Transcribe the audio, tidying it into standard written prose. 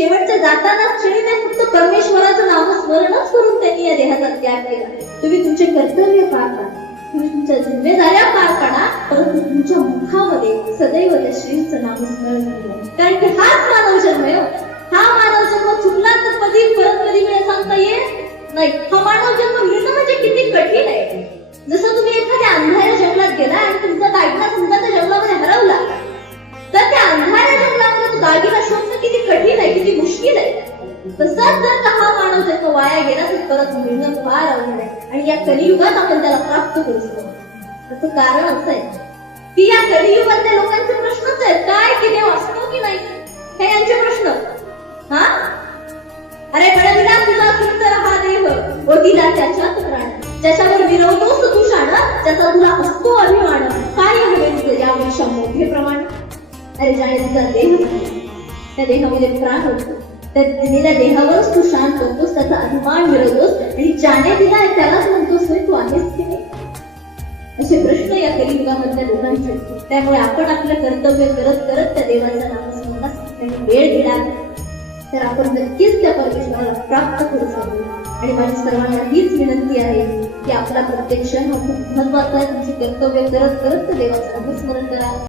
शेवटच्या जाताना क्षणी नाही फक्त परमेश्वराचं नामस्मरणच करून त्यांनी या देहाचा त्याग केला. तुम्ही तुमचे कर्तव्य पार पाडा, तुम्ही तुमच्या जिम्मेदाऱ्या पार पाडा, परंतु तुमच्या मुखामध्ये सदैव त्या श्रीचं नामस्मरण करा. कारण की हाच मानव जन्म आहे. हा मानव जन्म चुकला तर कधी परत कधी मिळेल सांगता येत नाही. हा मानव जन्म मिळणं म्हणजे किती कठीण आहे. जसं तुम्ही एखाद्या अंधाऱ्या जंगलात गेला आणि तुमचा दागिना समजा त्या जंगलामध्ये हरवला, तर त्या अंधाऱ्या जंगलामध्ये तो दागिना शोधणं किती कठीण आहे, किती मुश्किल आहे. तसाच जर का हा मानव जन्म वाया गेला तर परत मिळणं फार अवघड आहे. आणि या कलियुगात आपण त्याला प्राप्त करू शकतो. त्याचं कारण असं आहे की या कलियुगातल्या लोकांचे प्रश्नच आहेत काय की देव असतो की नाही, हे यांचे प्रश्न. हा अरे बळविला तुला सुंदर हा देह ओटीला त्याच्यात प्राण, ज्याच्यावर विरवतोस तू शाण, ज्याचा तुला असतो अभिमान, काय हवे तुझे यापेक्षा मोठे प्रमाण. अरे ज्याने तुझा देह त्या देहामध्ये प्राण होतो, त्या दिलेल्या देहावरच तू शान करतोस, त्याचा अभिमान मिळवतोस आणि ज्याने दिला त्यालाच म्हणतोस तू आहेस की नाही. असे प्रश्न या कलियुगामधल्या लोकांचे. त्यामुळे आपण आपलं कर्तव्य करत करत त्या देवाच्या नामस्मरणास वेळ दिला तर आपण नक्कीच त्या परमेश्वराला प्राप्त करू शकतो. आणि माझी सर्वांना हीच विनंती आहे की आपला प्रत्येक क्षण हा खूप महत्वाचा आहे. तुमचे कर्तव्य करत करत देवाचं नामस्मरण करा.